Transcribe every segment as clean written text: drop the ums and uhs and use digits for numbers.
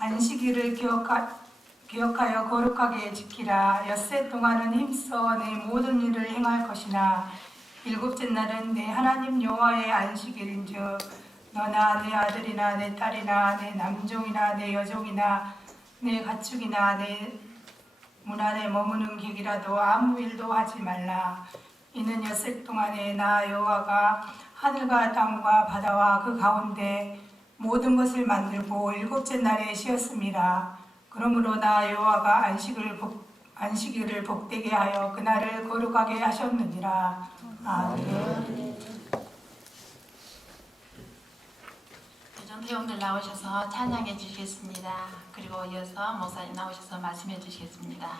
안식일을 기억하여 거룩하게 지키라. 엿새 동안은 힘써 내 모든 일을 행할 것이나 일곱째 날은 내 하나님 여호와의 안식일인즉 너나 내 아들이나 내 딸이나 내 남종이나 내 여종이나 내 가축이나 내 문 안에 머무는 객이라도 아무 일도 하지 말라. 이는 엿새 동안에 나 여호와가 하늘과 땅과 바다와 그 가운데 모든 것을 만들고 일곱째 날에 쉬었습니다. 그러므로 나 여호와가 안식일을 복되게 하여 그날을 거룩하게 하셨느니라. 아멘. 대종태용들 나오셔서 찬양해 주시겠습니다. 그리고 이어서 목사님 나오셔서 말씀해 주시겠습니다.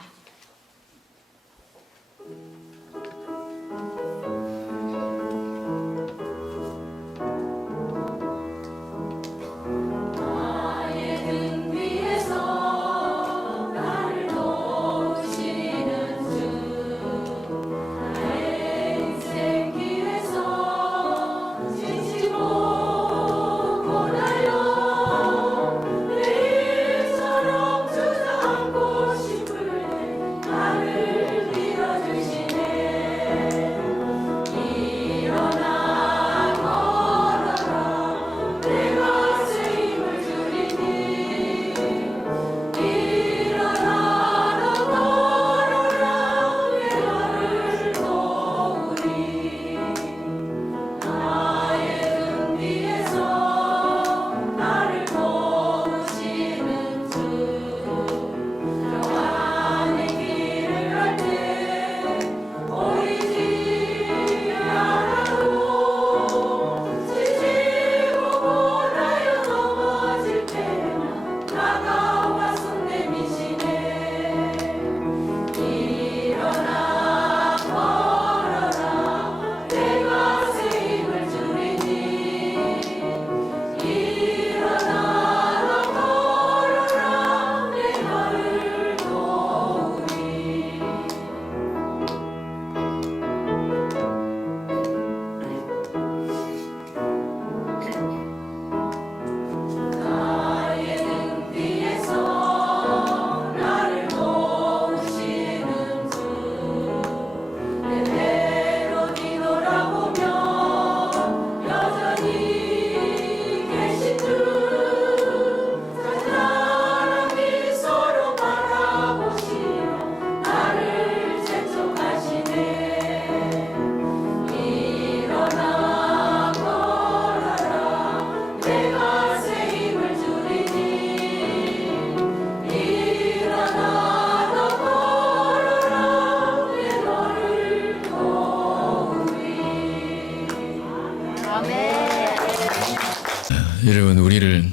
여러분, 우리를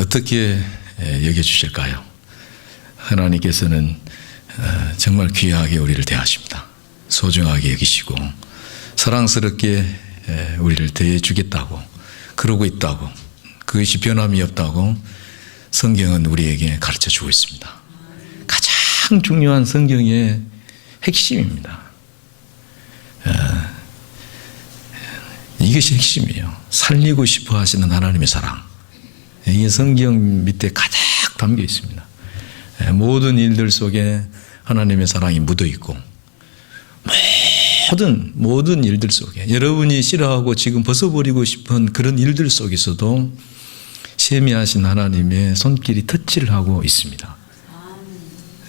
어떻게 여겨주실까요? 하나님께서는 정말 귀하게 우리를 대하십니다. 소중하게 여기시고 사랑스럽게 우리를 대해주겠다고, 그러고 있다고, 그것이 변함이 없다고 성경은 우리에게 가르쳐주고 있습니다. 가장 중요한 성경의 핵심입니다. 이것이 핵심이에요. 살리고 싶어 하시는 하나님의 사랑. 이게 성경 밑에 가득 담겨 있습니다. 모든 일들 속에 하나님의 사랑이 묻어 있고, 모든 일들 속에, 여러분이 싫어하고 지금 벗어버리고 싶은 그런 일들 속에서도 세미하신 하나님의 손길이 터치를 하고 있습니다.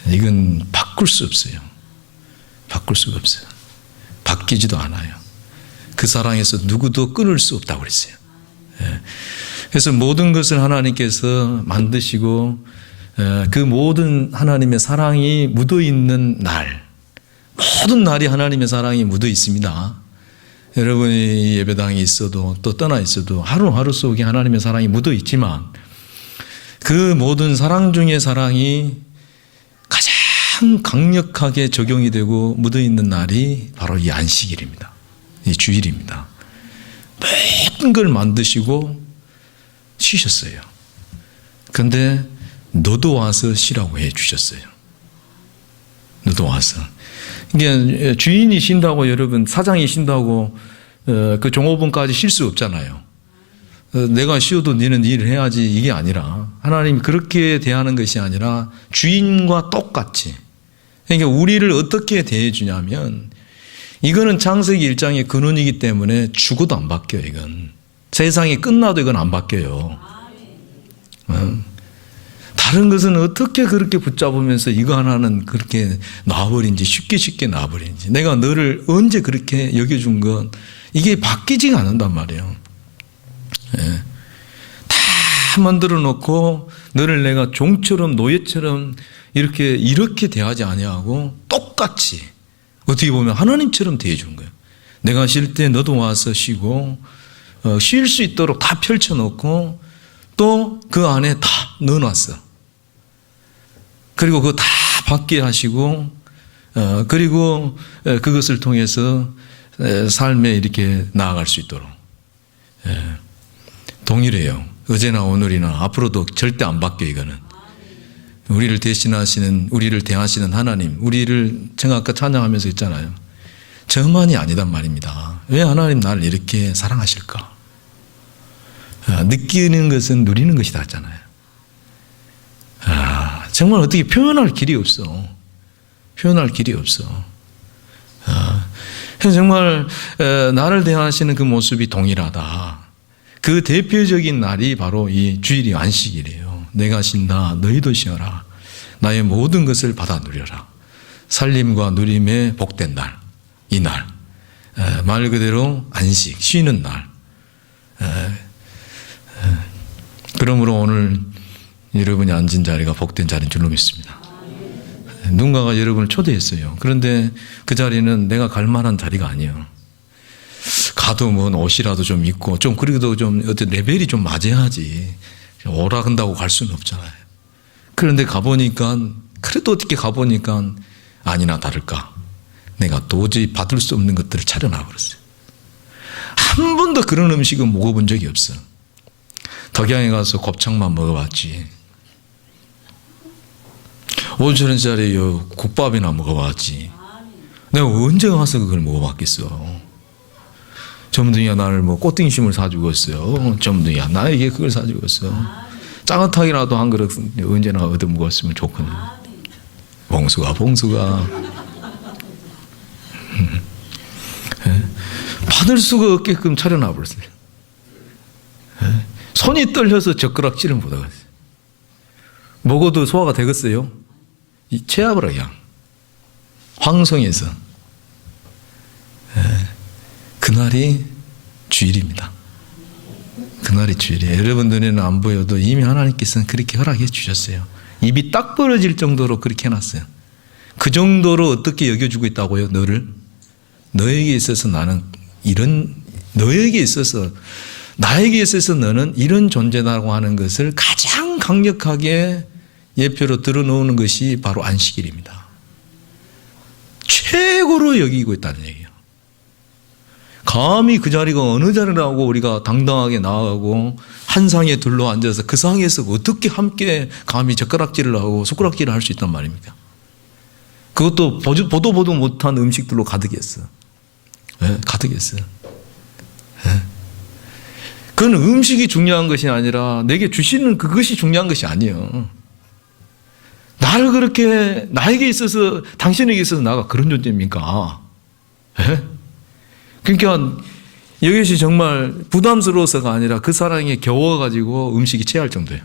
이건 바꿀 수 없어요. 바꿀 수가 없어요. 바뀌지도 않아요. 그 사랑에서 누구도 끊을 수 없다고 그랬어요. 그래서 모든 것을 하나님께서 만드시고 그 모든 하나님의 사랑이 묻어있는 날, 모든 날이 하나님의 사랑이 묻어 있습니다. 여러분이 예배당에 있어도 또 떠나 있어도 하루하루 속에 하나님의 사랑이 묻어 있지만 그 모든 사랑 중의 사랑이 가장 강력하게 적용이 되고 묻어 있는 날이 바로 이 안식일입니다. 이 주일입니다. 모든 걸 만드시고 쉬셨어요. 그런데 너도 와서 쉬라고 해 주셨어요. 너도 와서. 이게 주인이 쉰다고, 여러분, 사장이 쉰다고 그 종업원까지 쉴 수 없잖아요. 내가 쉬어도 너는 일을 해야지 이게 아니라 하나님 그렇게 대하는 것이 아니라 주인과 똑같이 그러니까 우리를 어떻게 대해주냐면 이거는 창세기 1장의 근원이기 때문에 죽어도 안 바뀌어요. 이건 세상이 끝나도 이건 안 바뀌어요. 다른 것은 어떻게 그렇게 붙잡으면서 이거 하나는 그렇게 놔버린지 쉽게 놔버린지 내가 너를 언제 그렇게 여겨준 건 이게 바뀌지가 않는단 말이에요. 예. 다 만들어 놓고 너를 내가 종처럼 노예처럼 이렇게 대하지 아니하고 똑같이 어떻게 보면 하나님처럼 대해준 거예요. 내가 쉴 때 너도 와서 쉬고 쉴 수 있도록 다 펼쳐놓고 또 그 안에 다 넣어놨어. 그리고 그거 다 받게 하시고 그리고 그것을 통해서 삶에 이렇게 나아갈 수 있도록 동일해요. 어제나 오늘이나 앞으로도 절대 안 바뀌어. 이거는 우리를 대신하시는 우리를 대하시는 하나님 우리를 제가 아까 찬양하면서 했잖아요. 저만이 아니단 말입니다. 왜 하나님 나를 이렇게 사랑하실까? 느끼는 것은 누리는 것이다 했잖아요. 정말 어떻게 표현할 길이 없어. 표현할 길이 없어. 정말 나를 대하시는 그 모습이 동일하다. 그 대표적인 날이 바로 이 주일이 안식일이에요. 내가 쉰다 너희도 쉬어라. 나의 모든 것을 받아 누려라. 살림과 누림의 복된 날. 이 날. 말 그대로 안식, 쉬는 날. 그러므로 오늘 여러분이 앉은 자리가 복된 자리인 줄로 믿습니다. 누군가가 여러분을 초대했어요. 그런데 그 자리는 내가 갈 만한 자리가 아니에요. 가도 뭐 옷이라도 좀 입고 좀 그래도 좀 어떤 레벨이 좀 맞아야지 오라 한다고 갈 수는 없잖아요. 그런데 가보니까 그래도 어떻게 가보니까 아니나 다를까 내가 도저히 받을 수 없는 것들을 차려놔 버렸어요. 한 번도 그런 음식은 먹어본 적이 없어. 덕양에 가서 곱창만 먹어봤지. 5,000원짜리 국밥이나 먹어봤지. 내가 언제 가서 그걸 먹어봤겠어. 점등이야 나를 뭐 꽃등심을 사주고 있어요. 점등이야 나에게 그걸 사주고 있어. 짜장탕이라도 한 그릇 언제나 얻어 먹었으면 좋거든. 봉수가 받을 수가 없게끔 차려놔 버렸어요. 손이 떨려서 젓가락질을 못하겠어요. 먹어도 소화가 되겠어요? 이 체압을 그냥 황성에서 그날이 주일입니다. 그날이 주일이에요. 여러분 눈에는 안 보여도 이미 하나님께서는 그렇게 허락해 주셨어요. 입이 딱 벌어질 정도로 그렇게 해놨어요. 그 정도로 어떻게 여겨주고 있다고요? 너를? 너에게 있어서 나는 너에게 있어서 나에게 있어서 너는 이런 존재라고 하는 것을 가장 강력하게 예표로 드러놓는 것이 바로 안식일입니다. 최고로 여기고 있다는 얘기예요. 감히 그 자리가 어느 자리라고 우리가 당당하게 나아가고 한 상에 둘러 앉아서 그 상에서 어떻게 함께 감히 젓가락질을 하고 손가락질을 할 수 있단 말입니까? 그것도 보도 못한 음식들로 가득했어. 가득했어. 그건 음식이 중요한 것이 아니라 내게 주시는 그것이 중요한 것이 아니에요. 나를 그렇게 나에게 있어서 당신에게 있어서 나가 그런 존재입니까? 그러니까 이것이 정말 부담스러워서가 아니라 그 사랑에 겨워가지고 음식이 체할 정도예요.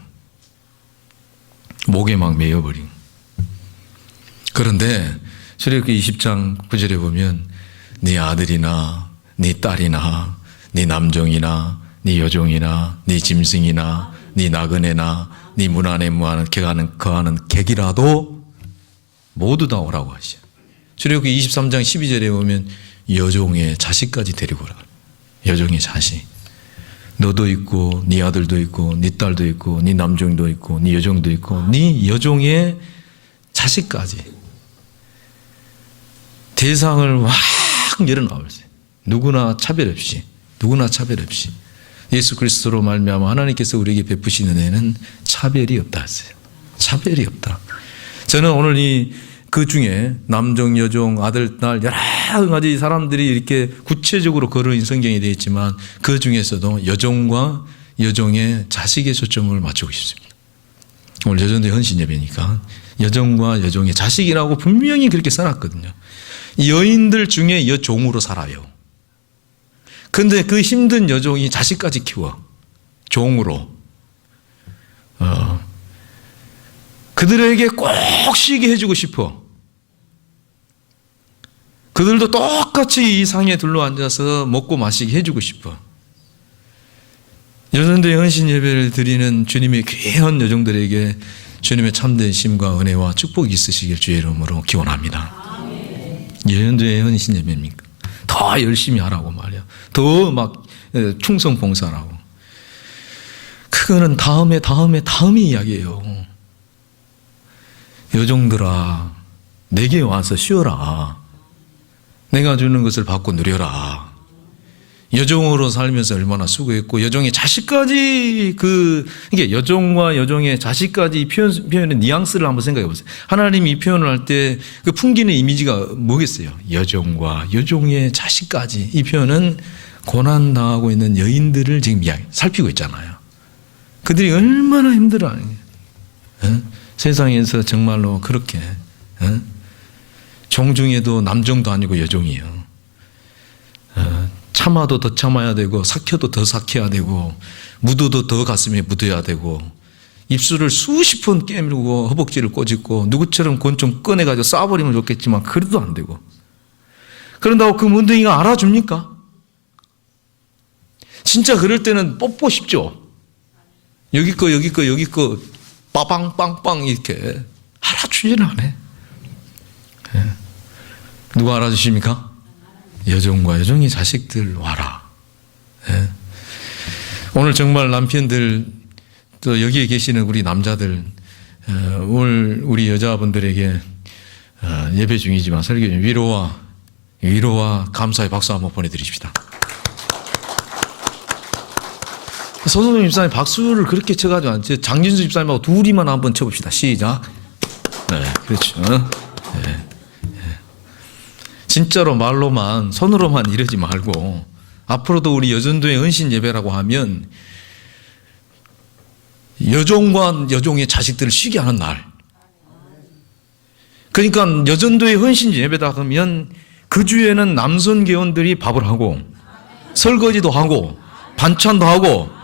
목에 막 메어버리고. 그런데 출애굽기 20장 9절에 보면 네 아들이나 네 딸이나 네 남종이나 네 여종이나 네 짐승이나 네 나그네나 네 문 안에 거하는 객이라도 모두 다 오라고 하시죠. 출애굽기 23장 12절에 보면 여종의 자식까지 데리고 오라. 여종의 자식. 너도 있고 네 아들도 있고 네 딸도 있고 네 남종도 있고 네 여종도 있고 네 여종의 자식까지. 대상을 확 열어놔버렸어요. 누구나 차별 없이. 예수 그리스도로 말미암아 하나님께서 우리에게 베푸시는 은혜는 차별이 없다 했어요. 차별이 없다. 저는 오늘 그 중에 남종, 여종, 아들, 딸 여러 가지 사람들이 이렇게 구체적으로 거론이 성경에 되어 있지만 그 중에서도 여종과 여종의 자식에 초점을 맞추고 싶습니다. 오늘 여전도의 헌신 예배니까 여종과 여종의 자식이라고 분명히 그렇게 써놨거든요. 여인들 중에 여종으로 살아요. 그런데 그 힘든 여종이 자식까지 키워. 종으로. 그들에게 꼭 쉬게 해주고 싶어. 그들도 똑같이 이 상에 둘러앉아서 먹고 마시게 해주고 싶어. 여전도의 헌신 예배를 드리는 주님의 귀한 여종들에게 주님의 참된 심과 은혜와 축복이 있으시길 주의 이름으로 기원합니다. 여전도의 헌신 예배입니까? 더 열심히 하라고 말이야. 더 막 충성 봉사하라고. 그거는 다음에 이야기예요. 여종들아, 내게 와서 쉬어라. 내가 주는 것을 받고 누려라. 여종으로 살면서 얼마나 수고했고 여종의 자식까지 이게 여종과 여종의 자식까지 이 표현의 뉘앙스를 한번 생각해 보세요. 하나님이 이 표현을 할 때 그 풍기는 이미지가 뭐겠어요? 여종과 여종의 자식까지. 이 표현은 고난 당하고 있는 여인들을 지금 살피고 있잖아요. 그들이 얼마나 힘들어하는 거예요. 세상에서 정말로 그렇게 종 중에도 남종도 아니고 여종이에요. 참아도 더 참아야 되고 삭혀도 더 삭혀야 되고 묻어도 더 가슴에 묻어야 되고 입술을 수십 번 깨물고 허벅지를 꼬집고 누구처럼 권총 꺼내가지고 쏴버리면 좋겠지만 그래도 안 되고 그런다고 그 문둥이가 알아줍니까? 진짜 그럴 때는 뽑고 싶죠. 여기 거 빠방빵빵 이렇게 알아주지는 않아요. 누가 알아주십니까? 여종과 여종의 자식들 와라. 오늘 정말 남편들 또 여기에 계시는 우리 남자들 오늘 우리 여자분들에게 예배 중이지만 설교 중 위로와 감사의 박수 한번 보내드립시다. 서성동 집사님 박수를 그렇게 쳐가지고 안 쳐. 장진수 집사님하고 둘이만 한번 쳐봅시다. 시작. 네, 그렇죠. 네. 진짜로 말로만 손으로만 이러지 말고 앞으로도 우리 여전도의 헌신 예배라고 하면 여종과 여종의 자식들을 쉬게 하는 날. 그러니까 여전도의 헌신 예배다 하면 그 주에는 남선 개원들이 밥을 하고 설거지도 하고 반찬도 하고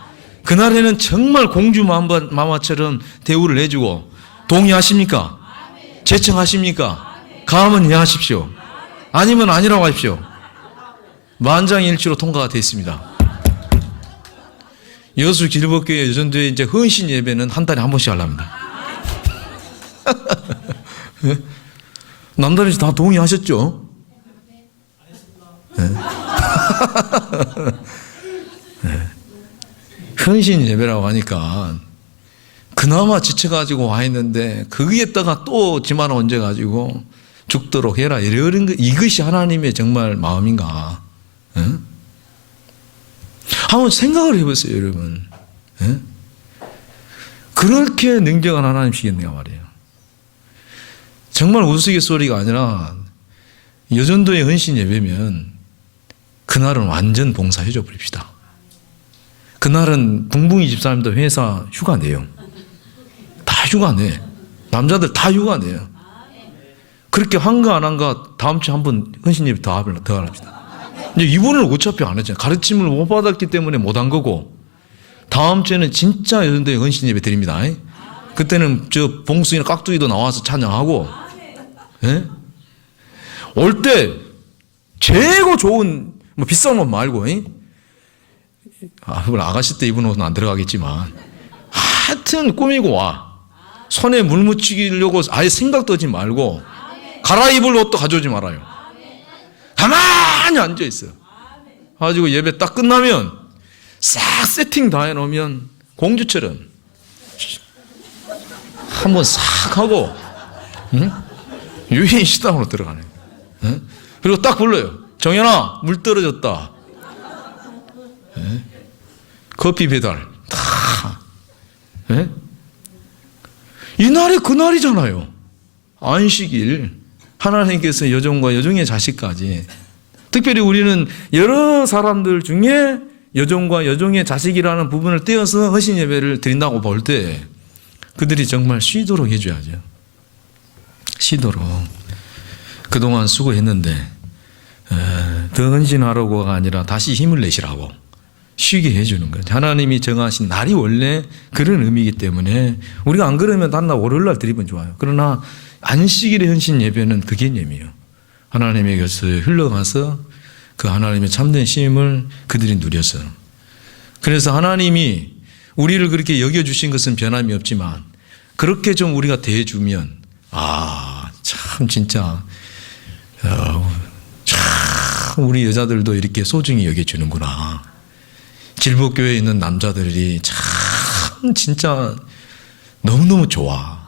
그날에는 정말 공주 마마처럼 대우를 해주고 동의하십니까? 제청하십니까? 가면 예 하십시오. 아니면 아니라고 하십시오. 만장일치로 통과가 되어 있습니다. 여수 길법교회 여전도의 이제 헌신 예배는 한 달에 한 번씩 하랍니다. 남다른 다 동의하셨죠? 네. 네. 헌신 예배라고 하니까 그나마 지쳐가지고 와 있는데 거기에다가 또 지만 얹어가지고 죽도록 해라 이런 거 이것이 하나님의 정말 마음인가? 응? 한번 생각을 해보세요, 여러분. 응? 그렇게 냉정한 하나님이시겠네요 말이에요. 정말 우스갯소리가 아니라 여전도의 헌신 예배면 그날은 완전 봉사해줘 버립시다. 그날은 붕붕이 집사님도 회사 휴가 내요. 다 휴가 내. 남자들 다 휴가 내요. 그렇게 한가 안 한가 다음 주에 한번 헌신 예배 더 합니다. 이제 이번에는 어차피 안 했잖아요. 가르침을 못 받았기 때문에 못 한 거고 다음 주에는 진짜 여전도의 헌신 예배 드립니다. 그때는 저 봉숭이나 깍두기도 나와서 찬양하고 올 때 최고 좋은 뭐 비싼 옷 말고 아가씨 때 입은 옷은 안 들어가겠지만 하여튼 꾸미고 와. 손에 물 묻히려고 아예 생각도 하지 말고 갈아입을 옷도 가져오지 말아요. 가만히 앉아있어요. 가지고 예배 딱 끝나면 싹 세팅 다 해놓으면 공주처럼 한번 싹 하고 유인 식당으로 들어가네. 그리고 딱 불러요. 정연아 물 떨어졌다. 커피 배달 다. 이날이 그날이잖아요. 안식일. 하나님께서 여종과 여종의 자식까지 특별히 우리는 여러 사람들 중에 여종과 여종의 자식이라는 부분을 떼어서 헌신 예배를 드린다고 볼 때 그들이 정말 쉬도록 해줘야죠. 쉬도록. 그동안 수고했는데 더 헌신하라고가 아니라 다시 힘을 내시라고 쉬게 해주는 거예요. 하나님이 정하신 날이 원래 그런 의미이기 때문에 우리가 안 그러면 다음날 월요일날 드리면 좋아요. 그러나 안식일의 헌신 예배는 그 개념이에요. 하나님에게서 흘러가서 그 하나님의 참된 쉼을 그들이 누려서, 그래서 하나님이 우리를 그렇게 여겨주신 것은 변함이 없지만 그렇게 좀 우리가 대해주면 참 진짜 참 우리 여자들도 이렇게 소중히 여겨주는구나. 길복교회에 있는 남자들이 참 진짜 너무너무 좋아.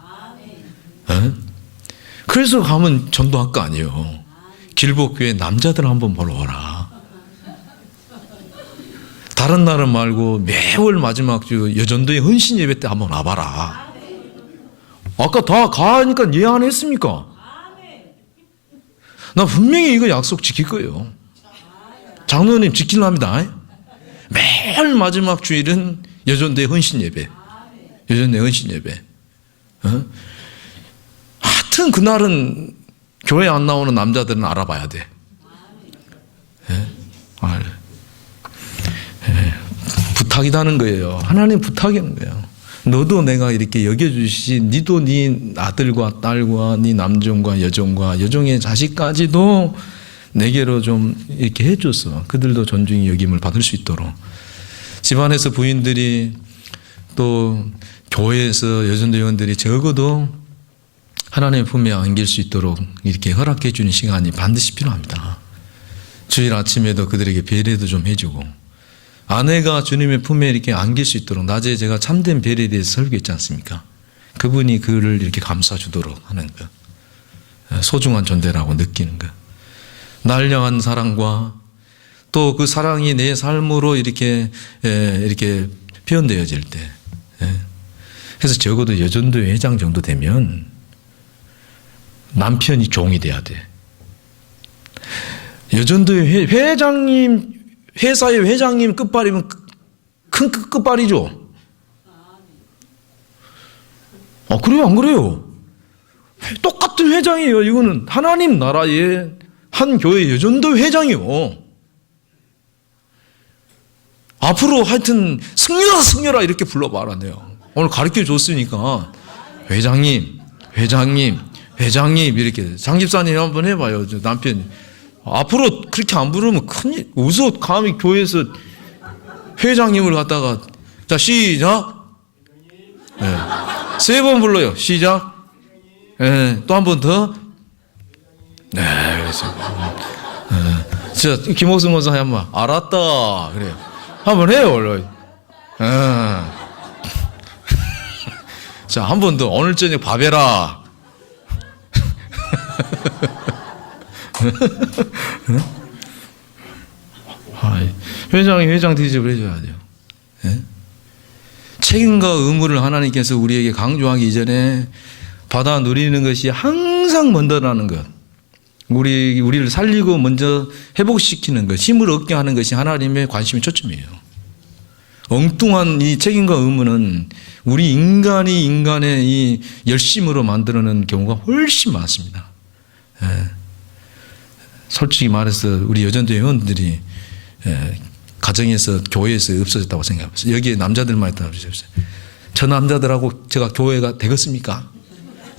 그래서 가면 전도할 거 아니에요. 길복교회 남자들 한번 보러 와라. 다른 날은 말고 매월 마지막 주 여전도의 헌신 예배 때 한번 와봐라. 아까 다 가니까 예 안 했습니까? 나 분명히 이거 약속 지킬 거예요. 장로님 지킬랍니다. 매일 마지막 주일은 여전도의 헌신 예배. 여전도의 헌신 예배. 하여튼 그날은 교회 안 나오는 남자들은 알아봐야 돼. 부탁이라는 거예요. 하나님 부탁이라는 거예요. 너도 내가 이렇게 여겨주신, 니도 네 아들과 딸과 네 남종과 여종과 여종의 자식까지도 내게로 좀 이렇게 해줘서 그들도 존중이 여김을 받을 수 있도록, 집안에서 부인들이 또 교회에서 여전도 회원들이 적어도 하나님의 품에 안길 수 있도록 이렇게 허락해 주는 시간이 반드시 필요합니다. 주일 아침에도 그들에게 배려도 좀 해주고, 아내가 주님의 품에 이렇게 안길 수 있도록 낮에 제가 참된 배려에 대해서 설교했지 않습니까? 그분이 그를 이렇게 감싸주도록 하는 것, 소중한 존재라고 느끼는 것, 날 향한 사랑과 또 그 사랑이 내 삶으로 이렇게 표현되어질 때, 그래서 적어도 여전도 회장 정도 되면 남편이 종이 돼야 돼. 여전도의 회장님, 회사의 회장님 끝발이면 큰 끝발이죠. 그래요? 안 그래요? 똑같은 회장이에요. 이거는 하나님 나라의 한 교회 여전도 회장이요. 앞으로 하여튼 승려라 이렇게 불러봐라. 내가 오늘 가르쳐 줬으니까 회장님 이렇게, 장집사님 한번 해봐요. 저 남편 앞으로 그렇게 안 부르면 큰일. 웃어. 감히 교회에서 회장님을 갖다가, 자 시작. 네. 3번 불러요. 시작. 네. 또 한 번 더. 네, 그렇습니다. 자, 김옥승 원사 한번 알았다. 그래요. 한번 해요, 얼른. 자, 한 번 더. 오늘 저녁 밥 해라. 회장이 회장 대접을 해줘야 돼요. 책임과 의무를 하나님께서 우리에게 강조하기 이전에 받아 누리는 것이 항상 먼저라는 것, 우리를 살리고 먼저 회복시키는 것, 힘을 얻게 하는 것이 하나님의 관심의 초점이에요. 엉뚱한 이 책임과 의무는 우리 인간이 인간의 이 열심으로 만들어내는 경우가 훨씬 많습니다. 솔직히 말해서 우리 여전도 회원들이 가정에서 교회에서 없어졌다고 생각해보세요. 여기에 남자들만 있다고 생각해보세요. 저 남자들하고 제가 교회가 되겠습니까?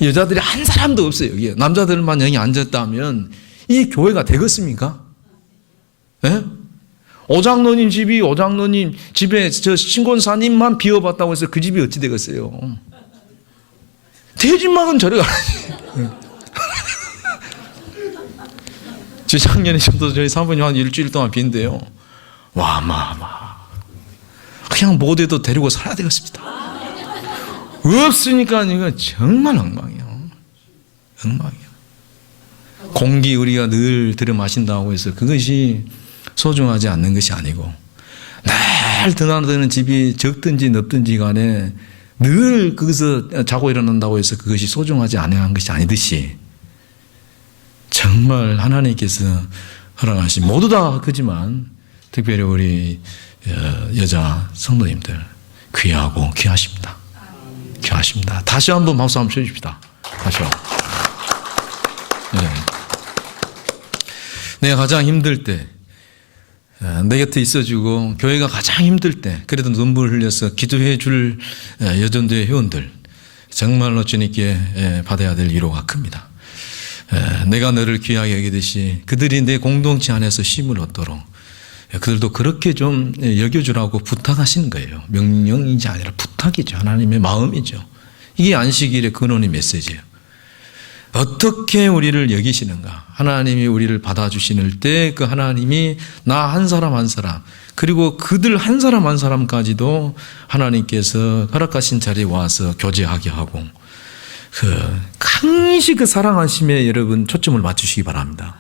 여자들이 한 사람도 없어요. 여기에 남자들만 여기 앉았다면 이 교회가 되겠습니까? 오장로님 집에 저 신권사님만 비워봤다고 해서 그 집이 어찌 되겠어요? 대집막은 저래 가야지. 작년에 저도 저희 사모님 한 일주일 동안 빈대요. 와, 그냥 못해도 데리고 살아야 되겠습니다. 없으니까 이거 정말 엉망이에요. 엉망이에요. 공기 우리가 늘 들여 마신다고 해서 그것이 소중하지 않는 것이 아니고, 늘 드나드는 집이 적든지 넓든지 간에 늘 거기서 자고 일어난다고 해서 그것이 소중하지 않은 것이 아니듯이, 정말 하나님께서 허락하신, 모두 다 그지만 특별히 우리 여자 성도님들 귀하고 귀하십니다. 귀하십니다. 다시 한번 박수 한번 쳐줍시다. 다시 한번. 네. 내가 가장 힘들 때, 내 곁에 있어주고 교회가 가장 힘들 때 그래도 눈물을 흘려서 기도해 줄 여전도의 회원들 정말로 주님께 받아야 될 위로가 큽니다. 내가 너를 귀하게 여기듯이 그들이 내 공동체 안에서 쉼을 얻도록 그들도 그렇게 좀 여겨주라고 부탁하시는 거예요. 명령이지 아니라 부탁이죠. 하나님의 마음이죠. 이게 안식일의 근원의 메시지예요. 어떻게 우리를 여기시는가? 하나님이 우리를 받아주시는 때 그 하나님이 나 한 사람 한 사람 그리고 그들 한 사람 한 사람까지도 하나님께서 허락하신 자리에 와서 교제하게 하고 강시 그 사랑하심에 여러분 초점을 맞추시기 바랍니다.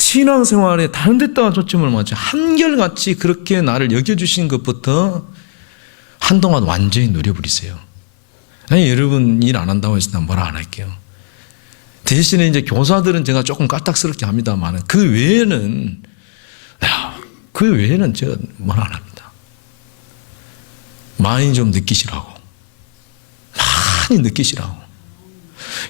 신앙생활에 다른 데다가 초점을 맞춰 한결같이 그렇게 나를 여겨주신 것부터 한동안 완전히 누려버리세요. 아니 여러분 일 안 한다고 해서 난 뭐라 안 할게요. 대신에 이제 교사들은 제가 조금 까딱스럽게 합니다만 그 외에는 제가 뭐라 안 합니다. 많이 좀 느끼시라고. 많이 느끼시라고.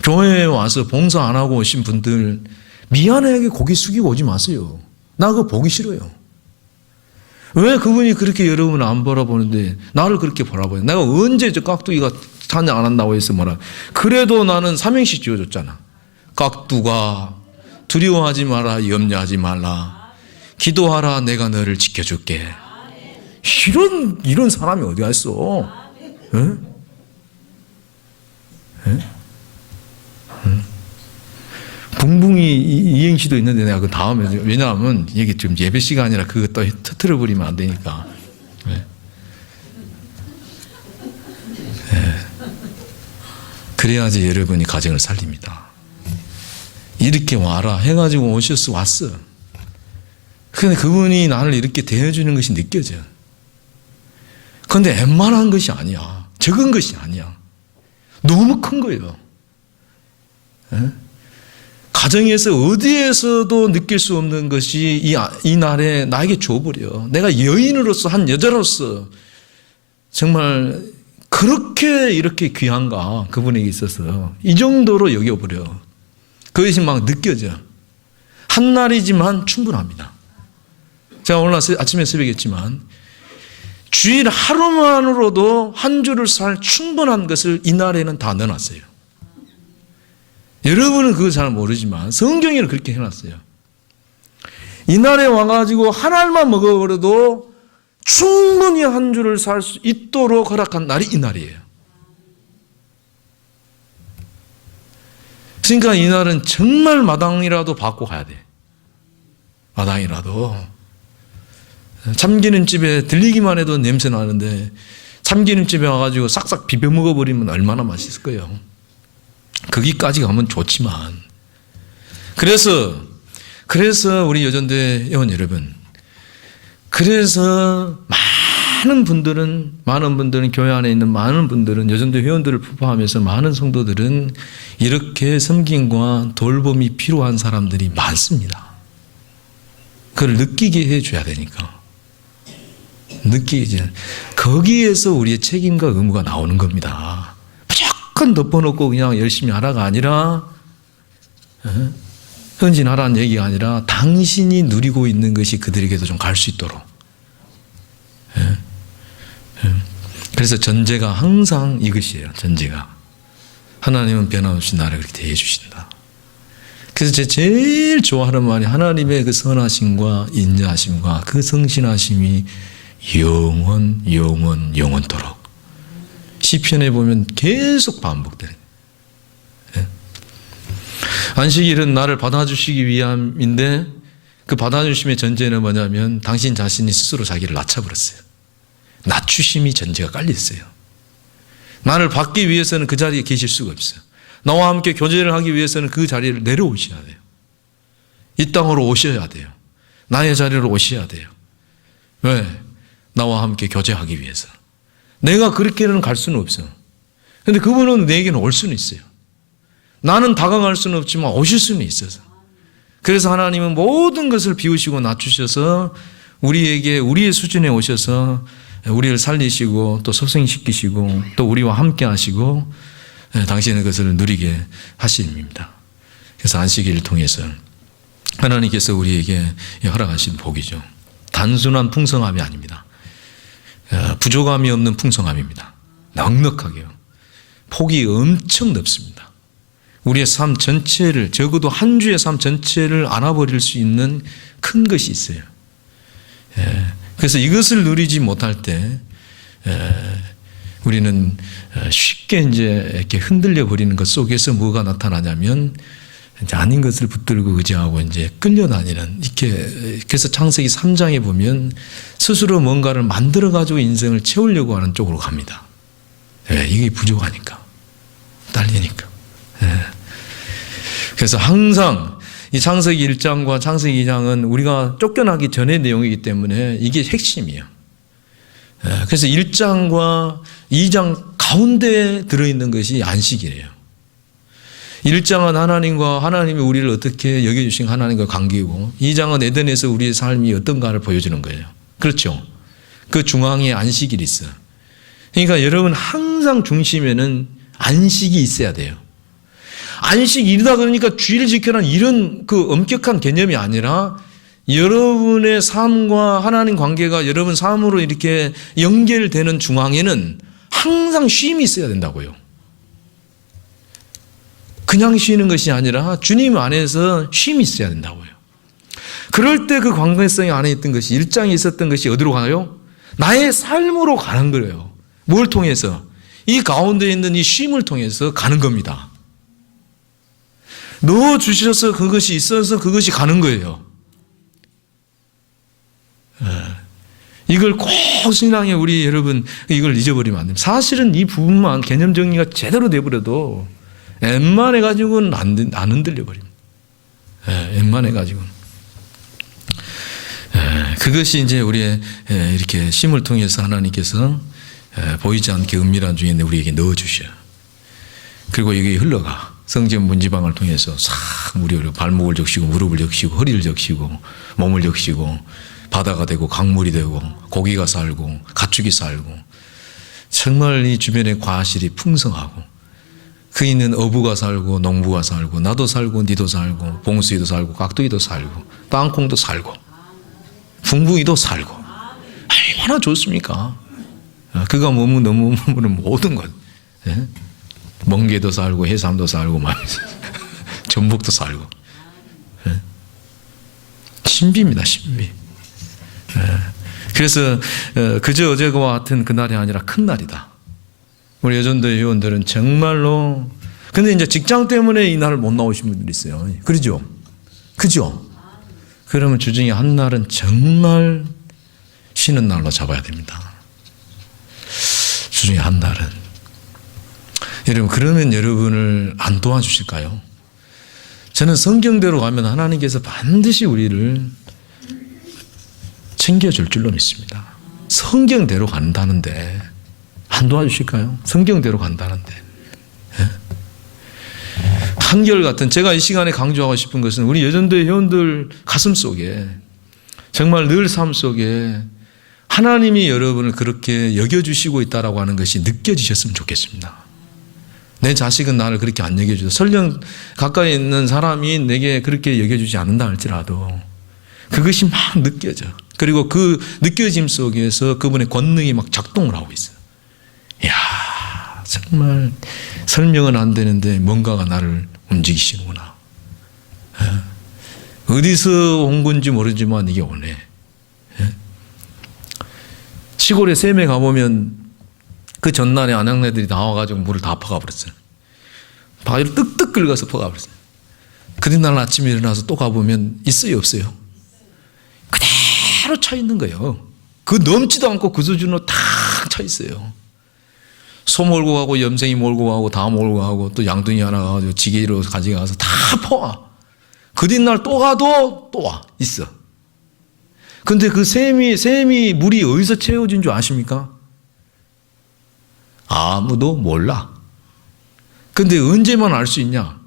교회에 와서 봉사 안 하고 오신 분들 미안하게 고개 숙이고 오지 마세요. 나 그거 보기 싫어요. 왜 그분이 그렇게 여러분을 안 바라보는데 나를 그렇게 바라보냐. 내가 언제 저 깍두기가 찬양 안 한다고 해서 뭐라. 그래도 나는 삼행시 지어줬잖아. 깍두가 두려워하지 마라 염려하지 말라 기도하라 내가 너를 지켜줄게. 이런 사람이 어디가 있어. 에? 에? 붕붕이 이행시도 있는데 내가 그 다음에 왜냐하면 이게 좀 예배 시간이라 그거 또 터트려 버리면 안 되니까. 네. 네. 그래야지 여러분이 가정을 살립니다. 이렇게 와라 해가지고 오셨어 왔어. 근데 그분이 나를 이렇게 대해주는 것이 느껴져. 그런데 웬만한 것이 아니야. 적은 것이 아니야. 너무 큰 거예요. 네? 가정에서 어디에서도 느낄 수 없는 것이 이 날에 나에게 줘버려. 내가 여인으로서 한 여자로서 정말 그렇게 이렇게 귀한가 그분에게 있어서 이 정도로 여겨버려. 그것이 막 느껴져. 한 날이지만 충분합니다. 제가 오늘 아침에 새벽했지만 주일 하루만으로도 한 주를 살 충분한 것을 이 날에는 다 넣어놨어요. 여러분은 그거 잘 모르지만 성경에는 그렇게 해놨어요. 이날에 와가지고 한 알만 먹어버려도 충분히 한 주를 살 수 있도록 허락한 날이 이 날이에요. 그러니까 이 날은 정말 마당이라도 받고 가야 돼. 마당이라도. 참기름집에 들리기만 해도 냄새 나는데 참기름집에 와가지고 싹싹 비벼 먹어버리면 얼마나 맛있을 거예요. 거기까지 가면 좋지만 그래서 우리 여전대 회원 여러분 그래서 많은 분들은 교회 안에 있는 많은 분들은 여전대 회원들을 포함해서 많은 성도들은 이렇게 섬김과 돌봄이 필요한 사람들이 많습니다. 그걸 느끼게 해줘야 되니까 느끼게 거기에서 우리의 책임과 의무가 나오는 겁니다. 무조건 덮어놓고 그냥 열심히 하라가 아니라 헌신하라는 얘기가 아니라 당신이 누리고 있는 것이 그들에게도 좀 갈 수 있도록. 그래서 전제가 항상 이것이에요. 전제가 하나님은 변함없이 나를 그렇게 대해 주신다. 그래서 제가 제일 좋아하는 말이 하나님의 그 선하심과 인자하심과 그 성신하심이 영원토록. 시편에 보면 계속 반복되는 거예요. 안식일은 나를 받아주시기 위함인데 그 받아주심의 전제는 뭐냐면 당신 자신이 스스로 자기를 낮춰버렸어요. 낮추심이 전제가 깔려있어요. 나를 받기 위해서는 그 자리에 계실 수가 없어요. 나와 함께 교제를 하기 위해서는 그 자리를 내려오셔야 돼요. 이 땅으로 오셔야 돼요. 나의 자리로 오셔야 돼요. 왜? 나와 함께 교제하기 위해서. 내가 그렇게는 갈 수는 없어. 그런데 그분은 내게는 올 수는 있어요. 나는 다가갈 수는 없지만 오실 수는 있어서. 그래서 하나님은 모든 것을 비우시고 낮추셔서 우리에게 우리의 수준에 오셔서 우리를 살리시고 또 소생시키시고 또 우리와 함께 하시고 당신의 것을 누리게 하심입니다. 그래서 안식일을 통해서 하나님께서 우리에게 허락하신 복이죠. 단순한 풍성함이 아닙니다. 부족함이 없는 풍성함입니다. 넉넉하게요. 폭이 엄청 넓습니다. 우리의 삶 전체를, 적어도 한 주의 삶 전체를 안아버릴 수 있는 큰 것이 있어요. 그래서 이것을 누리지 못할 때 우리는 쉽게 이제 이렇게 흔들려 버리는 것 속에서 뭐가 나타나냐면 이제 아닌 것을 붙들고 의지하고 이제 끌려다니는, 이렇게. 그래서 창세기 3장에 보면 스스로 뭔가를 만들어 가지고 인생을 채우려고 하는 쪽으로 갑니다. 이게 부족하니까, 딸리니까. 그래서 항상 이 창세기 1장과 창세기 2장은 우리가 쫓겨나기 전의 내용이기 때문에 이게 핵심이에요. 그래서 1장과 2장 가운데에 들어있는 것이 안식이래요. 1장은 하나님과 하나님이 우리를 어떻게 여겨주신 하나님과 관계이고, 2장은 에덴에서 우리의 삶이 어떤가를 보여주는 거예요. 그렇죠? 그 중앙에 안식일이 있어요. 그러니까 여러분 항상 중심에는 안식이 있어야 돼요. 안식일이다 그러니까 주의를 지켜라는 이런 그 엄격한 개념이 아니라 여러분의 삶과 하나님 관계가 여러분 삶으로 이렇게 연결되는 중앙에는 항상 쉼이 있어야 된다고요. 그냥 쉬는 것이 아니라 주님 안에서 쉼이 있어야 된다고요. 그럴 때 그 관계성이 안에 있던 것이, 1장에 있었던 것이 어디로 가요? 나의 삶으로 가는 거예요. 뭘 통해서? 이 가운데 있는 이 쉼을 통해서 가는 겁니다. 넣어주셔서 그것이 있어서 그것이 가는 거예요. 이걸 꼭 신앙에 우리 여러분 이걸 잊어버리면 안 됩니다. 사실은 이 부분만 개념 정리가 제대로 돼버려도 웬만해가지고는 안 흔들려 버립니다. 웬만해가지고는. 그것이 이제 우리의 이렇게 쉼을 통해서 하나님께서 보이지 않게 은밀한 중에 우리에게 넣어주셔요. 그리고 이게 흘러가. 성전 문지방을 통해서 싹 우리 발목을 적시고 무릎을 적시고 허리를 적시고 몸을 적시고 바다가 되고 강물이 되고 고기가 살고 가축이 살고, 정말 이 주변에 과실이 풍성하고 그 있는 어부가 살고 농부가 살고 나도 살고 니도 살고 봉수이도 살고 깍두기도 살고 땅콩도 살고 붕붕이도 살고, 얼마나 좋습니까? 그가 머무는 모든 것. 멍게도 살고 해삼도 살고 전복도 살고. 신비입니다, 신비. 그래서 그저 어제와 같은 그날이 아니라 큰 날이다. 우리 여전도 회원들은 정말로, 근데 이제 직장 때문에 이 날을 못 나오신 분들이 있어요. 그러죠? 그죠? 그러면 주중에 한 날은 정말 쉬는 날로 잡아야 됩니다. 주중에 한 날은. 여러분, 그러면 여러분을 안 도와주실까요? 저는 성경대로 가면 하나님께서 반드시 우리를 챙겨줄 줄로 믿습니다. 성경대로 간다는데 안 도와주실까요? 성경대로 간다는데. 한결같은, 제가 이 시간에 강조하고 싶은 것은 우리 여전도의 회원들 가슴 속에, 정말 늘 삶 속에 하나님이 여러분을 그렇게 여겨주시고 있다라고 하는 것이 느껴지셨으면 좋겠습니다. 내 자식은 나를 그렇게 안 여겨주죠. 설령 가까이 있는 사람이 내게 그렇게 여겨주지 않는다 할지라도 그것이 막 느껴져. 그리고 그 느껴짐 속에서 그분의 권능이 막 작동을 하고 있어요. 이야, 정말 설명은 안 되는데 뭔가가 나를 움직이시는구나. 어디서 온 건지 모르지만 이게 오네. 시골에 샘에 가보면 그 전날에 안양네들이 나와가지고 물을 다 퍼가 버렸어요. 바위를 뜩뜩 긁어서 퍼가 버렸어요. 그 뒷날 아침에 일어나서 또 가보면 있어요, 없어요? 그대로 차 있는 거예요. 그 넘지도 않고 그 수준으로 탁 차 있어요. 소 몰고 가고 염생이 몰고 가고 다 몰고 가고 또 양둥이 하나 가가지고 지게로 가져가서 다 퍼와. 그 뒷날 또 가도 또 와 있어. 근데 그 샘이 물이 어디서 채워진 줄 아십니까? 아무도 몰라. 근데 언제만 알 수 있냐?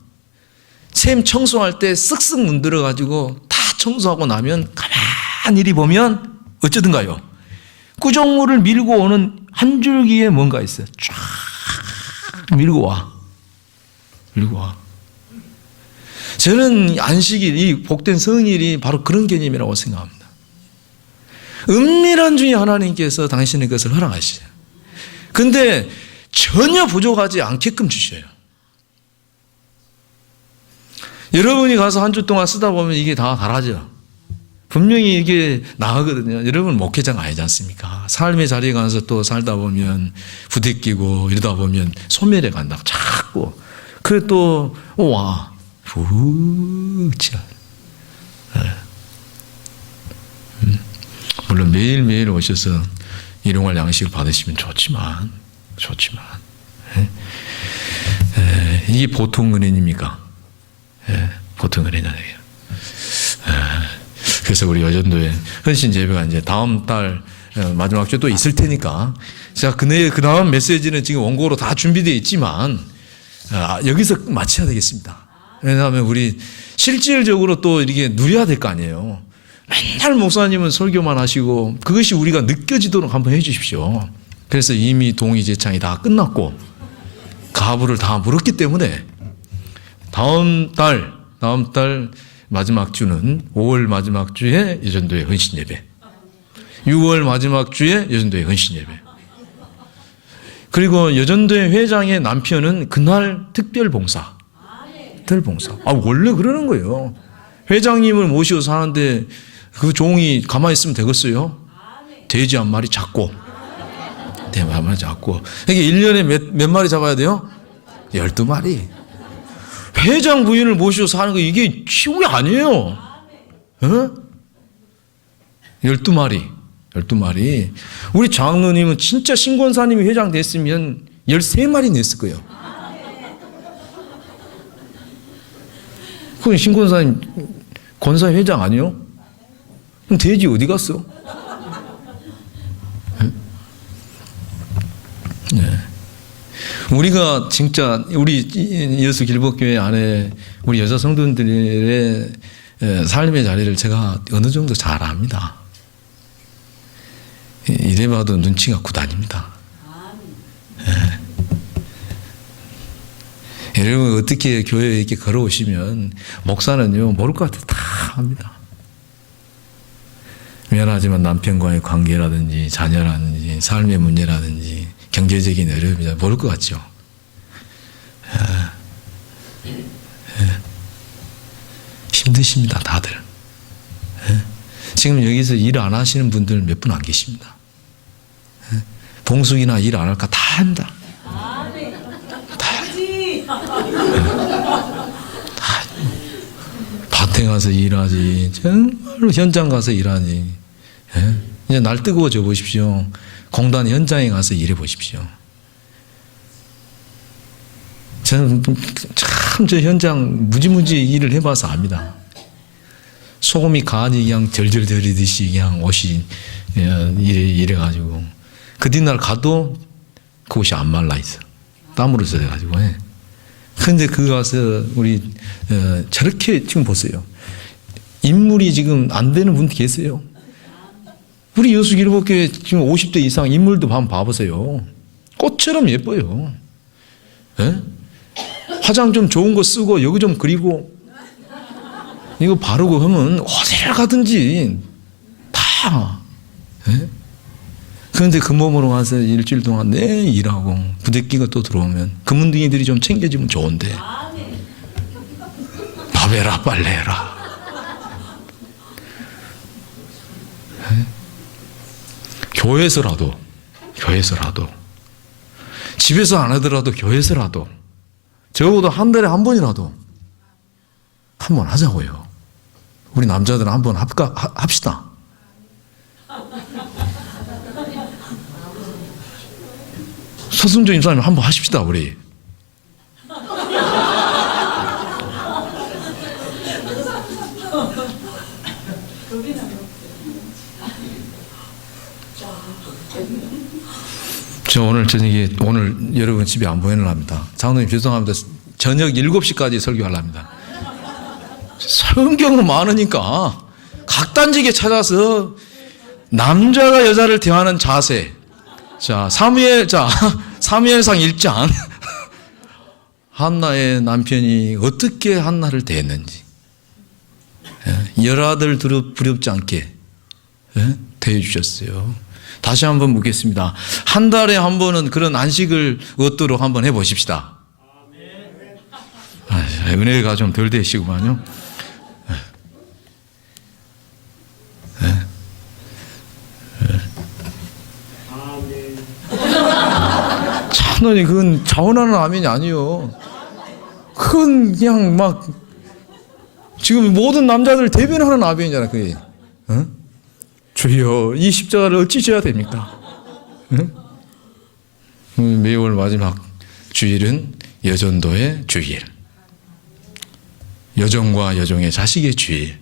샘 청소할 때 쓱쓱 문들어 가지고 다 청소하고 나면 가만히 이리 보면 어쩌든가요? 구정물을 밀고 오는 한 줄기에 뭔가 있어요. 쫙 밀고 와. 밀고 와. 저는 안식일, 이 복된 성일이 바로 그런 개념이라고 생각합니다. 은밀한 중에 하나님께서 당신의 것을 허락하시죠. 근데 전혀 부족하지 않게끔 주셔요. 여러분이 가서 한 주 동안 쓰다 보면 이게 다 달아져. 분명히 이게 나가거든요. 여러분 목회자가 아니지 않습니까? 삶의 자리에 가서 또 살다 보면 부대끼고 이러다 보면 소멸해 간다고 자꾸. 그래 또 와. 부치야. 물론 매일매일 오셔서 일용할 양식을 받으시면 좋지만 이게 보통 은혜입니까? 보통 은혜는 아니에요. 그래서 우리 여전도에 헌신 예배가 이제 다음 달 마지막 주 또 있을 테니까 자, 그 다음 메시지는 지금 원고로 다 준비되어 있지만 여기서 마쳐야 되겠습니다. 왜냐하면 우리 실질적으로 또 이렇게 누려야 될 거 아니에요. 맨날 목사님은 설교만 하시고 그것이 우리가 느껴지도록 한번 해 주십시오. 그래서 이미 동의 제창이 다 끝났고 가부를 다 물었기 때문에 다음 달 마지막 주는 5월 마지막 주에 여전도의 헌신 예배, 6월 마지막 주에 여전도의 헌신 예배. 그리고 여전도의 회장의 남편은 그날 특별 봉사. 원래 그러는 거예요. 회장님을 모시고 사는데 그 종이 가만히 있으면 되겠어요? 돼지 한 마리 잡고, 한 마리 잡고. 이게 1년에 몇 마리 잡아야 돼요? 12마리. 회장 부인을 모시고 사는 거 이게 쉬운 게 아니에요. 12마리. 우리 장로님은 진짜 신권사님이 회장 됐으면 13마리 냈을 거예요. 그건 신권사님, 권사 회장 아니요? 그럼 돼지 어디 갔어? 네. 우리가 진짜 우리 여수 길복교회 안에 우리 여자 성도들의 삶의 자리를 제가 어느 정도 잘 압니다. 이래봐도 눈치가 구다닙니다. 여러분 어떻게 교회에 이렇게 걸어오시면 목사는요 모를 것 같아요. 다 합니다. 미안하지만 남편과의 관계라든지 자녀라든지 삶의 문제라든지 경제적인 어려움이 모를 것 같죠. 힘드십니다 다들. 지금 여기서 일 안 하시는 분들 몇 분 안 계십니다. 봉숙이나 일 안 할까 다 한다. 밭에 가서 일하지. 정말로 현장 가서 일하지. 이제 날 뜨거워져 보십시오. 공단 현장에 가서 일해 보십시오. 저는 참 저 현장 무지무지 일을 해봐서 압니다. 소금이 가지 그냥 절절 들이듯이 그냥 옷이 이래가지고 그 뒷날 가도 그 옷이 안 말라 있어. 땀으로 젖어가지고. 근데 그 가서 우리 저렇게 지금 보세요. 인물이 지금 안 되는 분들 계세요. 우리 여수 길복교회 지금 50대 이상 인물도 한번 봐보세요. 꽃처럼 예뻐요. 화장 좀 좋은 거 쓰고 여기 좀 그리고 이거 바르고 하면 어디를 가든지 다. 그런데 그 몸으로 가서 일주일 동안 내 일하고 부대끼가 또 들어오면 금은둥이들이 좀 챙겨주면 좋은데 밥해라 빨래해라. 교회에서라도 집에서 안 하더라도 교회에서라도 적어도 한 달에 한 번이라도 한 번 하자고요. 우리 남자들은 한 번 합시다. 서순조 임사님 한번 하십시다 우리. 저 오늘 저녁에 오늘 여러분 집에 안 보내려합니다. 장로님 죄송합니다. 저녁 7시까지 설교하려합니다. 성경은 많으니까 각 단지게 찾아서 남자가 여자를 대하는 자세. 자, 사무엘상 1장. 한나의 남편이 어떻게 한나를 대했는지. 열아들 두렵지 않게 대해주셨어요. 다시 한번 묻겠습니다. 한 달에 한 번은 그런 안식을 얻도록 한번 해보십시다. 은혜가 좀 덜 되시구만요. 찬원이 그건 자원하는 아멘이 아니요. 그건 그냥 막 지금 모든 남자들 대변하는 아멘이잖아. 그게. 주여 이 십자가를 어찌 져야 됩니까? 매월 마지막 주일은 여전도의 주일, 여종과 여종의 자식의 주일.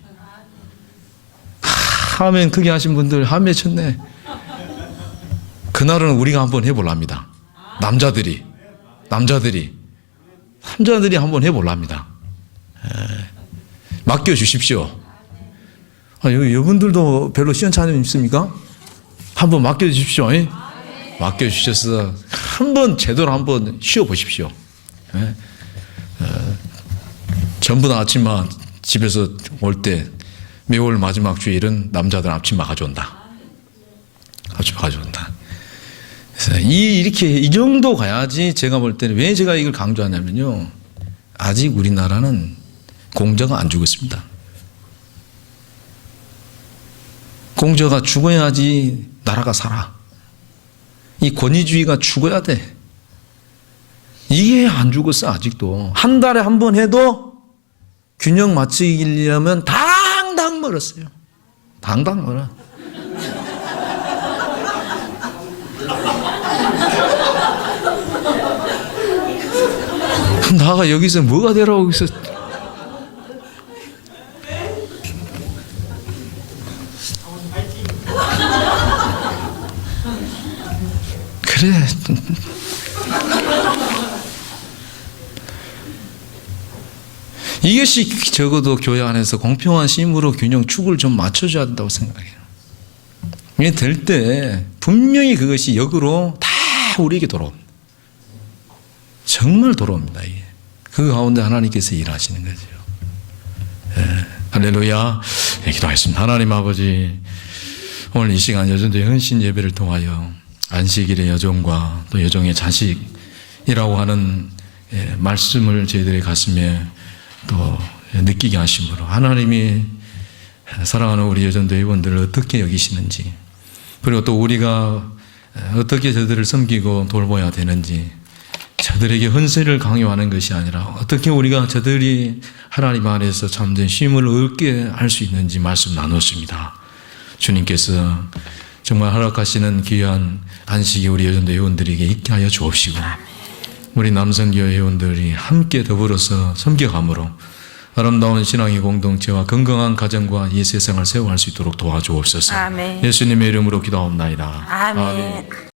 아멘. 크게 하신 분들 아멘 쳤네. 그날은 우리가 한번 해볼랍니다. 남자들이 한번 해볼랍니다. 맡겨주십시오. 여러분들도 별로 시원찮음 있습니까? 한번 맡겨주십시오. 맡겨주셔서 한번 제대로 한번 쉬어보십시오. 전부 다 아침마 집에서 올 때 매월 마지막 주일은 남자들 앞치마 가져온다. 앞치마 가져온다. 그래서 이렇게 이 정도 가야지. 제가 볼 때는 왜 제가 이걸 강조하냐면요, 아직 우리나라는 공자가 안 죽었습니다. 공자가 죽어야지 나라가 살아. 이 권위주의가 죽어야 돼. 이게 안 죽었어. 아직도 한 달에 한 번 해도 균형 맞추려면 당당 멀었어요. 당당 멀어. 나가 여기서 뭐가 되라고 여기서. 그래. 이것이 적어도 교회 안에서 공평한 힘으로 균형 축을 좀 맞춰줘야 된다고 생각해요. 이게 될 때 분명히 그것이 역으로 다 우리에게 돌아옵니다. 정말 돌아옵니다. 이게. 그 가운데 하나님께서 일하시는 거죠. 할렐루야. 기도하겠습니다. 하나님 아버지, 오늘 이 시간 여전도의 헌신 예배를 통하여 안식일의 여종과 또 여종의 자식이라고 하는 말씀을 저희들의 가슴에 또 느끼게 하심으로 하나님이 사랑하는 우리 여전도 회원들을 어떻게 여기시는지, 그리고 또 우리가 어떻게 저들을 섬기고 돌봐야 되는지, 저들에게 헌세를 강요하는 것이 아니라 어떻게 우리가 저들이 하나님 안에서 참된 쉼을 얻게 할 수 있는지 말씀 나눴습니다. 주님께서 정말 허락하시는 귀한 안식이 우리 여전도 회원들에게 있게 하여 주옵시고, 우리 남성교회 회원들이 함께 더불어서 섬겨감으로 아름다운 신앙의 공동체와 건강한 가정과 이 세상을 세워갈 수 있도록 도와주옵소서. 아멘. 예수님의 이름으로 기도하옵나이다. 아멘.